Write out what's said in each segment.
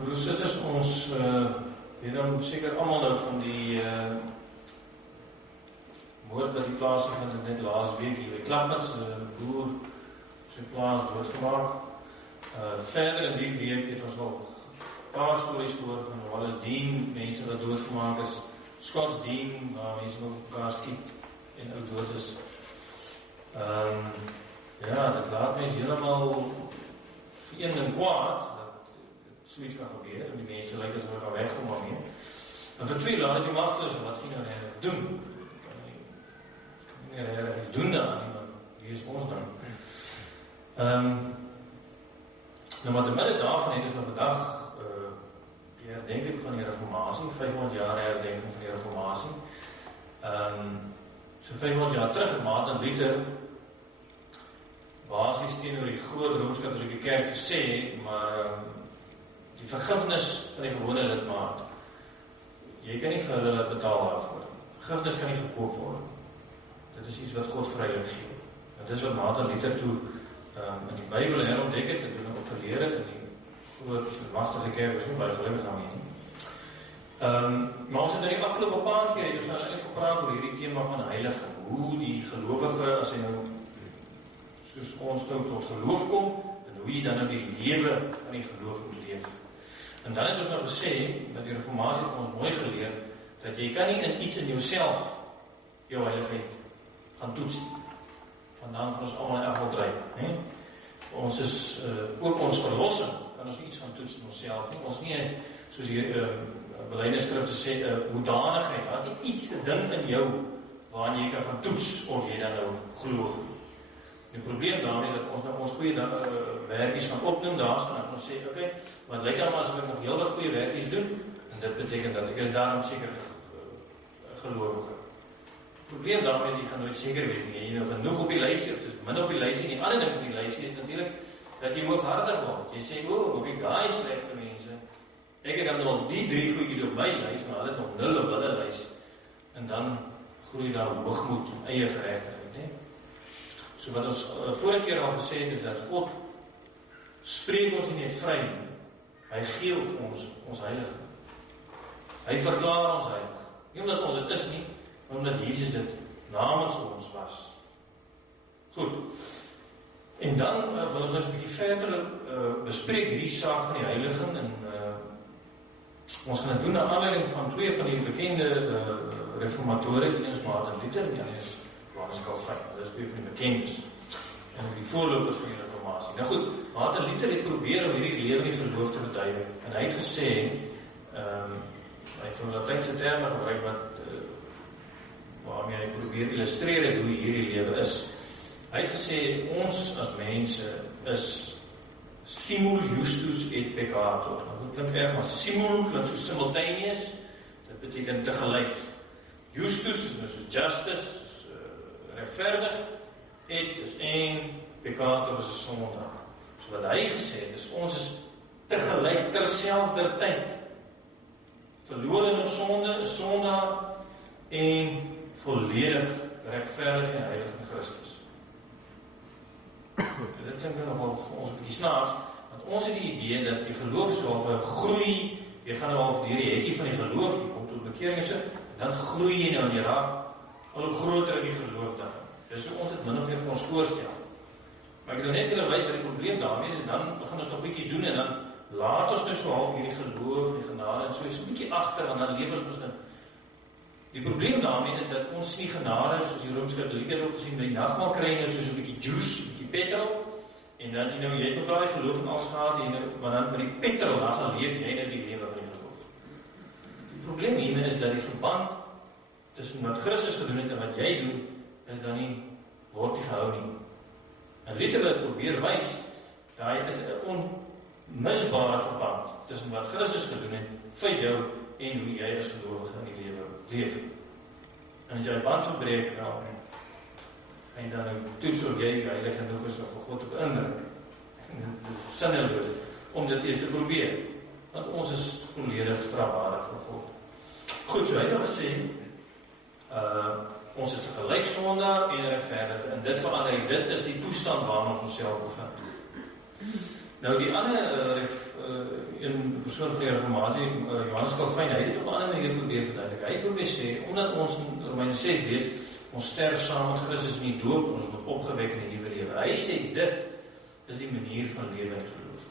Broers, ons weet dan seker almal nou van die moord wat die plaas van net laas week hier by Klappers, boer sy plaas doodgemaak. Verder in die week het ons nog 'n paar stories gehoor van Wallace Dean, mense wat doodgemaak is, Scots Dean, waar mense nog mekaar skiet en ook dood is. Ja, dit laat mens helemaal vir een ding kwaad, dat zoiets kan gebeuren, en die mense lyk as hulle gaan wegkom daarmee. En vir twee, laat die magteloos, wat gaan nou regtig doen? Kan nie regtig doen daarin, want wie is ons dan? Nou, maar te midden daarvan het is nog vandag die herdenking van die reformatie, 500 jaar herdenking van die reformatie. So 500 jaar terug het Martin Luther basies teenoor die groot Rooms-Katolieke Kerk gesê, maar die vergifnis van die gewone lidmaat, jy kan nie vir hulle betaal daarvoor. Vergifnis kan nie gekoop word. Dit is iets wat God vrylik gee. Dit is wat Martin Luther toe in die Bybel herontdek het, en toen ook geleer het, en die groot machtige kerk was nie baie gelukkig daarmee nie. Maar ons het in die afgelope paar keer, het ons nou eintlik gepraat oor hierdie thema van heiliging, hoe die gelowige, as hy nou soos ons nou tot geloof kom, en hoe jy dan nou die lewe van die geloof moet leef. En dan het ons nou gesê, dat die reformatie van ons mooi geleer, dat jy kan nie in iets in jouself jou heiligheid gaan toets. Vandaan gaan ons allemaal in afval drijf. Ons is, ook ons verlossing, kan ons nie iets gaan toets in onsself nie. Ons nie, soos hier belydenisskrifte sê, hoedanigheid, daar is nie iets, 'n ding in jou, waarin jy kan gaan toets, of jy dan nou geloof. Die probleem daarmee is dat ons nou ons goeie werkies gaan opnoem, daar is dan ons sê, oké, wat lyk dan as ek nog heel wat goeie werkies doen, en dit beteken dat ek is daarom seker gelovige. Het probleem daarmee is, jy gaan nooit seker wees nie, jy nou genoeg op die lysie, het is min op die lysie, die ander ding van die lysie is natuurlijk, dat jy hooghartig word. Jy sê, op die daai slegte mense, ek het dan nog die 3 goedjies op my lys, maar hulle het nog 0 op hulle lys, en dan groei daar hoogmoed, eie geregtigheid, nee? So wat ons vorige keer al gesê het, is dat God spreek ons nie net vry, hy gee op ons heilige. Hy verklaar ons heilig. Nie omdat ons het is nie, maar omdat Jesus dit namens ons was. Goed. En dan wil ons nou 'n bietjie verder bespreek hierdie saak van die heiliging, en ons gaan dit doen na aanleiding van 2 van die bekende reformatore, een is Martin Luther, en die ander is Johannes Calvin. Dit is 2 van die bekendes, en die voorlopers van die reformatie. Nou goed, Martin Luther het probeer om hierdie lewe nie verloof te beduidelik, en hy het gesê, hy het van Latynse terme gebruik waarmee hy probeer illustreer hoe hierdie lewe is. Hy het gesê, ons as mense is simul justus et peccator. Dit klink erg, maar simul klink so simultaneous, dit beteken tegelijk. Justus is soos justice, is rechtvaardig, et is een, peccator is 'n sondaar. So wat hy gesê het, is ons is tegelijk, terselfdertyd, verlore in ons sonde, 'n sondaar, en volledig rechtvaardig en heilig in Christus. Dit klink nogal vir ons 'n bietjie snaaks, want ons het die idee dat die geloofshalwe groei, jy gaan nou al deur die hekkie van die geloof, jy kom tot bekering en so, dan groei jy nou en jy raak al groter in die geloof dan. Dis hoe ons het min of meer vir ons voorstel. Maar ek het nou net willen wys wat die probleem daarmee is, en dan begin ons nog bietjie doen, en dan laat ons nou so half hierdie geloof, die genade, en so is 'n bietjie agter, want dan leef ons dan. Die probleem daarmee is dat ons nie genade, soos die Rooms-Katolieke het ook gesien, by die nagmaal kry nou soos 'n bietjie juice, 'n bietjie petrol, en dan jy het nog daai geloof en alles gehad, maar dan met die petrol, dan gaan leef jy nou die lewe van die geloof. Die probleem hiermee is dat die verband tussen wat Christus gedoen het en wat jy doen, is dan nie, word nie gehou nie. En Luther het probeer wys, daar is 'n onmisbare verband tussen wat Christus gedoen het vir jou en hoe jy as gelowige in die lewe leef. En as jy band verbreek, nou, en dan toets of jy heilig genoeg is om vir God te beïndruk. Dit is sinneloos om dit eers te probeer, want ons is volledig strafbaar vir God. Goed, so hy het gesê, ons is tegelijk sondaar en rechtvaardig, en dit verander, dit is die toestand waarin ons onsself bevind. Nou die ander een persoon van die reformatie, Johannes Calvijn, hy het op 'n ander manier probeer verduidelik. Hy probeer sê, omdat ons in Romeine 6 lees, ons sterf saam met Christus in die doop, ons word opgewek in die nuwe lewe. Hy sê, dit is die manier van lewe en geloof.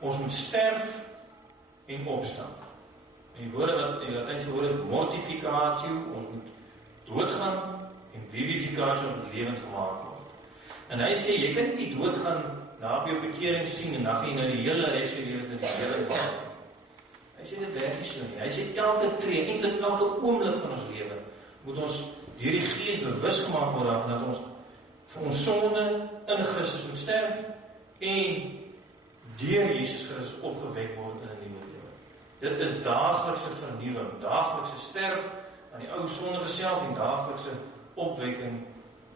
Ons moet sterf en opstaan. En die woorde wat, die Latynse woorde is mortificatio, ons moet doodgaan, en vivificatio moet lewend gemaakt word. En hy sê, jy kan nie die doodgaan na op jou bekering sien, en dan gaan jy nou die hele rest van die lewens in die hele maak. Hy sê, dit werk nie so nie. Hy sê, elke tree, eintlik elke oomblik van ons lewe, moet ons deur die Gees bewus gemaak word daarvan, dat ons vir ons sonde in Christus moet sterf, en deur Jesus Christus opgewek word in 'n nuwe lewe. Dit is daaglikse vernuwing, daaglikse sterf aan die ou sondige self, en daaglikse opwekking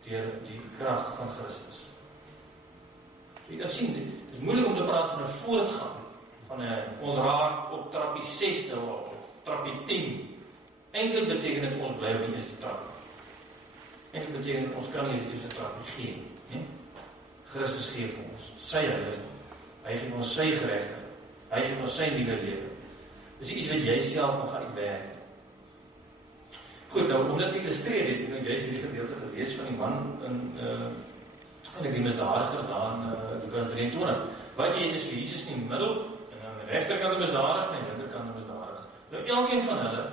deur die krag van Christus. So jy kan sien, dit is moeilik om te praat van 'n voortgang, van ons raak op trappie 6 nou al, of trappie 10. Eintlik beteken dit ons bly op die eerste trap. Eintlik beteken dit ons kan nie die eerste trappie gee, nie? Christus gee vir ons sy heiligdom. Hy gee ons sy geregtigheid. Hy gee ons sy nuwe lewe. Dis iets wat jy self nog gaan uitwerk. Goed, nou om dit te illustreer, het jy hierdie gedeelte gelees van die man in die misdadiger daar in Lukas 23. Wat jy het is vir Jesus in die middel, en aan die regterkant 'n misdadiger en aan die linkerkant 'n misdadiger. Nou elkeen van hulle,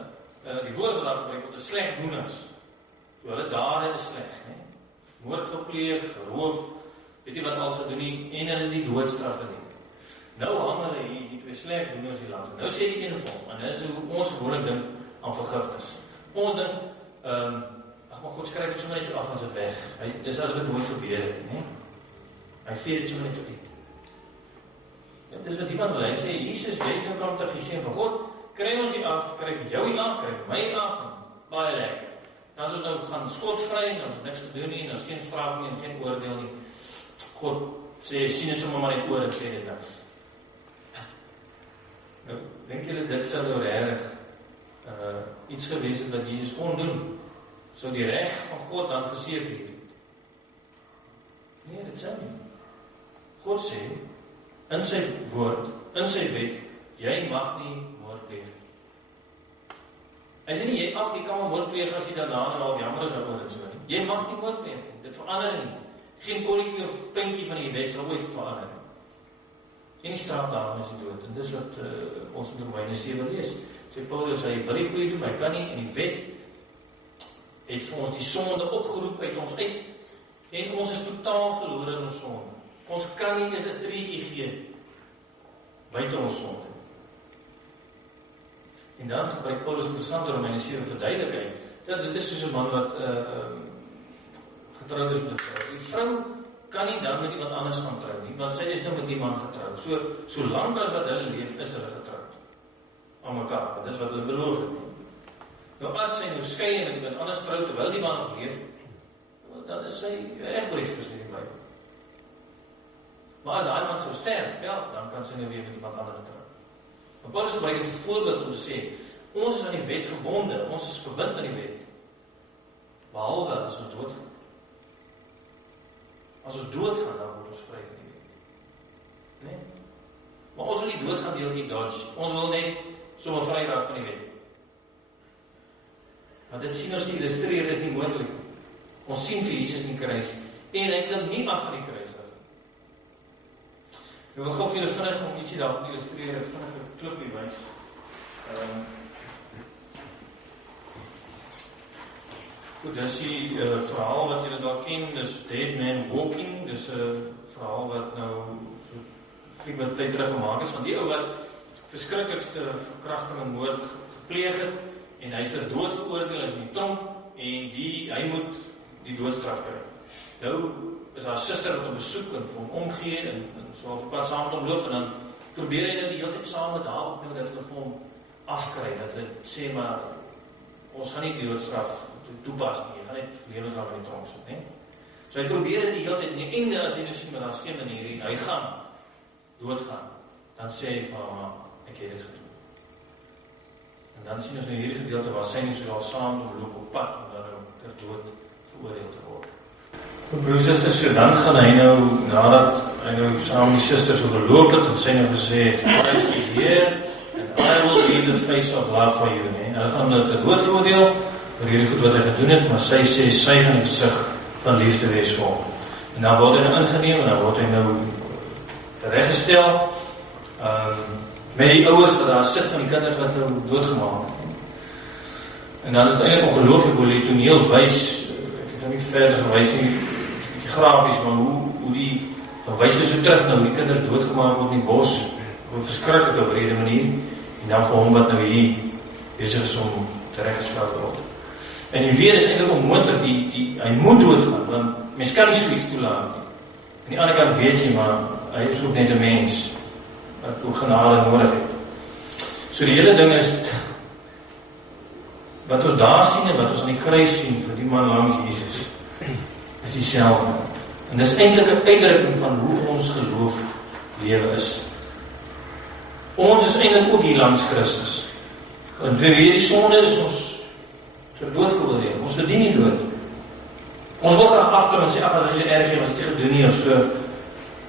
die woord wat daar gebruik word, is slegdoeners. So hulle dade is sleg, né? Moord gepleeg, roof, weet jy wat al sou doen nie, en hulle die doodstraf verdien. Nou hang hulle hier, die twee slegdoeners hier langs. Nou sê die een van hom, en dis hoe ons gewoonlik dink aan vergifnis. Ons dink, ag maar God skryf dit sommer net so af as dit weg. Dis as wat nooit gebeur het, né? Hy vee dit sommer net so uit. Ja, dis wat iemand wil, hy sê, Jesus, jy kan kom terug, jy sê van God, kry ons hier af, kry jou hier af, kry my af, baie lekker. Dan as ons nou gaan skotvry, en ons het niks te doen nie, en ons geen straf nie, en geen oordeel nie. God sê, sien het sommer maar net oor, en sê dit niks. Nou, dink julle, dit sal nou regtig iets gewees het wat Jesus kon doen. Sou die reg van God dan geseef het. Nee, dit sou nie. God sê, in sy woord, in sy wet, jy mag nie moord pleeg. Hy sê nie, jy kan maar moord pleeg as jy daarna nou al jammer is oor en so nie. Jy mag nie moord pleeg nie, dit verander nie. Geen kolletjie of pinkie van die wet sal ooit verander nie. En die straf daarvan is die dood, en dis wat ons in Romeine 7 lees. Sê Paulus, hy wil nie vir jy doen, hy kan nie, en die wet het vir ons die sonde opgeroep uit ons uit, en ons is totaal verloor in ons sonde. Ons kan nie eens 'n treetjie gee buite ons sonde. En dan gebruik Paulus interessant in Romeine 7 verduidelik, dat dit is soos 'n man wat getroud is met 'n vrou. Die vrou kan nie dan met iemand anders gaan trou nie, want sy is nou met die man getrou. So lank as wat hulle leef, is hulle getroud aan mekaar, want dis wat hulle beloof het. Nou as sy nou skei en met iemand anders trou terwyl die man nog leef, dan is sy egbrief tussen die Bybel. Maar as daai man sou sterf, ja, dan kan sy nou weer met iemand anders trou. Maar Paulus gebruik dit as 'n voorbeeld om te sê, ons is aan die wet gebonde, ons is verbind aan die wet, behalwe as ons doodgaan. As ons doodgaan, dan word ons vry van die wet. Nee? Maar ons wil nie doodgaan deel die dodge. Ons wil net sommer vry raak van die wet. Maar dit sien ons nie illustreer, is nie moontlik. Ons sien vir Jesus in die kruis, en hy klim nie af van die kruis af. Ek wil gou vir julle vinnig om ietsie daarvan te illustreer, en vinnig 'n klipie wys. Goed, dis die verhaal wat julle daar ken, dis Dead Man Walking, dis 'n verhaal wat nou wat tyd terug gemaak is, van die ou wat verskriklikste verkrachting en moord gepleeg het, en hy is ter dood veroordeel, hy is in die tronk, en hy moet die doodstraf kry. Nou is haar suster wat hom besoek en vir hom omgee, en so op pad saam met hom loop, en dan probeer hy nou die hele tyd saam met haar opneem, dat hulle vir hom afkry, dat hulle sê, maar ons gaan nie die doodstraf toepas nie, jy gaan net lewenslang in die tronk sit, nie? So hy probeer dit die hele tyd, en die einde as hy nou sien, maar daar is geen manier hier, hy gaan doodgaan, dan sê hy van, maar ek het dit gedoen. En dan sien ons in hierdie gedeelte waar sy nie so saam loop op pad, om dan nou ter dood veroordeel te word. Broers en susters, so dan gaan hy nou, nadat hy nou saam die susters overloop het, en sy nou gesê het, Christus is Heer, be the face of love for you, nee. Hulle gaan dit 'n dood veroordeel oor hierdie goed wat hy gedoen het, maar sy sê sy gaan die gesig van liefde wees vir hom. En dan word hy nou ingeneem en dan word hy nou tereggestel met die ouers wat daar sit van die kinders wat nou doodgemaak het. En dan is het eintlik ongelooflik hoe die toneel wys, ek het nou nie verder gewys nie, die grafies, maar hoe die dan wys hy so terug nou, die kinders doodgemaak word in die bos, op 'n verskriklike wrede manier, en dan vir hom wat nou hier besig is om tereggestel te word. En jy weet, is eintlik onmoontlik, hy moet doodgaan, want mens kan nie so iets toelaat nie. Aan die ander kant weet jy, maar hy is ook net 'n mens, wat ook genade nodig het. So die hele ding is, wat ons daar sien en wat ons aan die kruis sien vir die man langs Jesus, is dieselfde. En dis eintlik 'n uitdrukking van hoe ons geloof lewe is. Ons is eintlik ook hier langs Christus. En wie weet die sonde is ons ter dood veroordeel. Ons verdien nie dood. Ons wil graag afkom en sê, ag, dit is erg, ons het dit gedoen nie, of so.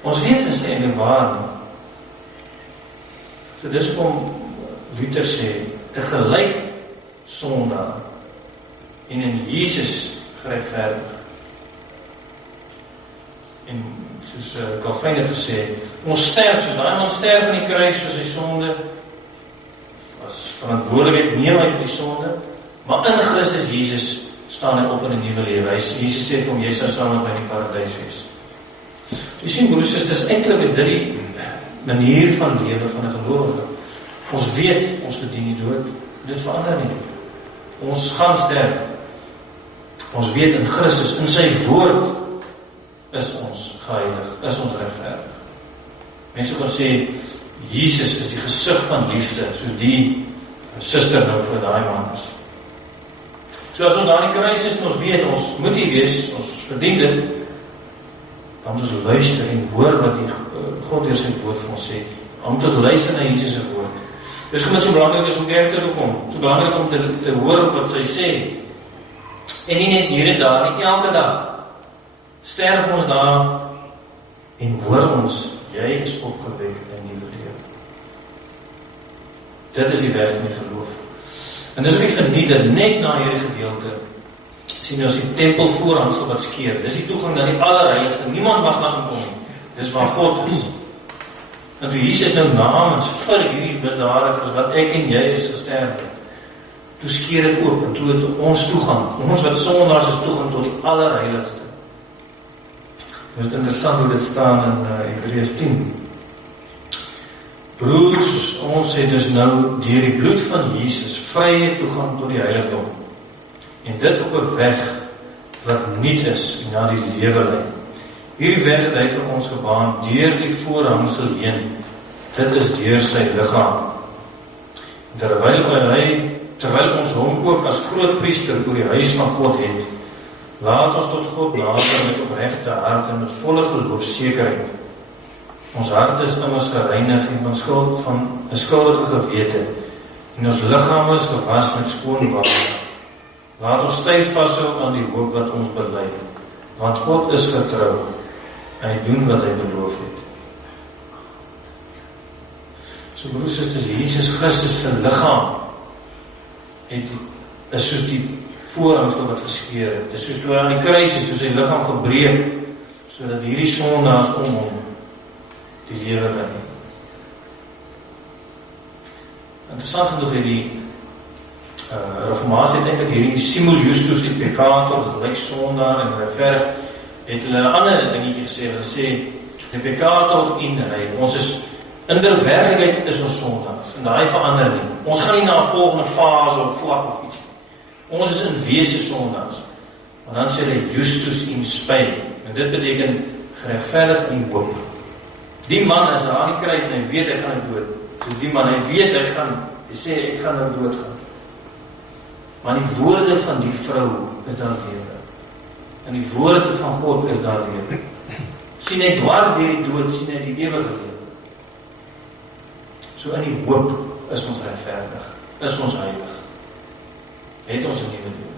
Ons weet dit is nie eintlik waar nie. So dis om Luther sê, tegelyk sondaar en in Jesus geregverdig. En soos Calvin het gesê, ons sterf, soos daai man sterf in die kruis vir sy sonde, was verantwoordelikheid neem uit die sonde, maar in Christus Jesus staan hy op in 'n nuwe lewe. Jesus sê vir hom, jy sal saam met my in die paradys wees. Jy sien, broers, dis eintlik is dit die manier van lewe van 'n gelowige. Ons weet, ons verdien nie dood, dit verander nie. Ons gaan sterf. Ons weet in Christus, in sy woord, is ons geheilig, is ons regverdig. Mense kan sê, Jesus is die gesig van liefde, soos die suster nou vir daai man is. So as ons daar in die kruis is, en ons weet, ons moet nie wees, ons verdien dit, dan moet ons luister en hoor wat die God deur sy woord vir ons sê. Dan moet ons luister na Jesus se woord. Dis omdat so belangrik is om kerk toe te kom, so belangrik om te hoor wat sy sê. En nie net hier en daar, nie elke dag. Sterf ons daar en hoor ons, jy is opgewek in die lewe. Dit is die weg van die geloof. En dis ook nie verniet dat net na hierdie gedeelte sien ons die tempel voorhangsel wat skeer. Dis die toegang na die allerheiligste. Niemand mag daar inkom nie. Dis waar God is. En toe Jesus nou namens vir hierdie misdadigers wat ek en jy is gesterf, toe skeer dit oop en toe het ons toegang. Ons wat sondaars is toegang tot die allerheiligste. Dit is interessant hoe dit staan in Hebreërs 10. Broers, ons het dus nou deur die bloed van Jesus vrye toegang tot die heiligdom. En dit op 'n weg wat nuut is en na die lewe lei. Hierdie weg het hy vir ons gebaan deur die voorhangsel heen. Dit is deur sy liggaam. Terwyl ons hom ook as grootpriester oor die huis van God het, laat ons tot God nader met opregte hart en met volle geloofsekerheid. Ons hart is immers gereinig en van 'n skuldige gewete, en ons liggaam is gewas met skoon water. Laat ons styf vashou aan die hoop wat ons bely, want God is getrou. Hy doen wat hy beloof het. So broers en susters, Jesus Christus se liggaam is soos die voorhangsel wat geskeur het. Dis soos toe aan die kruis is, toe sy liggaam gebreek, sodat hierdie sondaars om hom die lewe kan hê. Interessant genoeg het die Reformatie het eintlik hierdie Simul Justus die peccator, gelyk sondaar en regverdig, het hulle 'n ander dingetjie gesê, hulle sê, die peccator inrei, ons is, in der werklikheid is ons sondaars, en daai verander nie. Ons gaan nie na 'n volgende fase of vlak of iets. Ons is in wese sondaars. Maar dan sê hy Justus in spe, en dit beteken geregverdig in hoop. Die man is daar aan die kruis en hy weet hy gaan dood. So die man, hy weet hy sê ek gaan nou dood gaan. Maar die woorde van die vrou is daar lewe. En die woorde van God is daar lewe. Sien hy dwars deur die dood, sien hy die ewige lewe. So in die hoop is ons regverdig, is ons heilig. Het ons 'n nuwe lewe.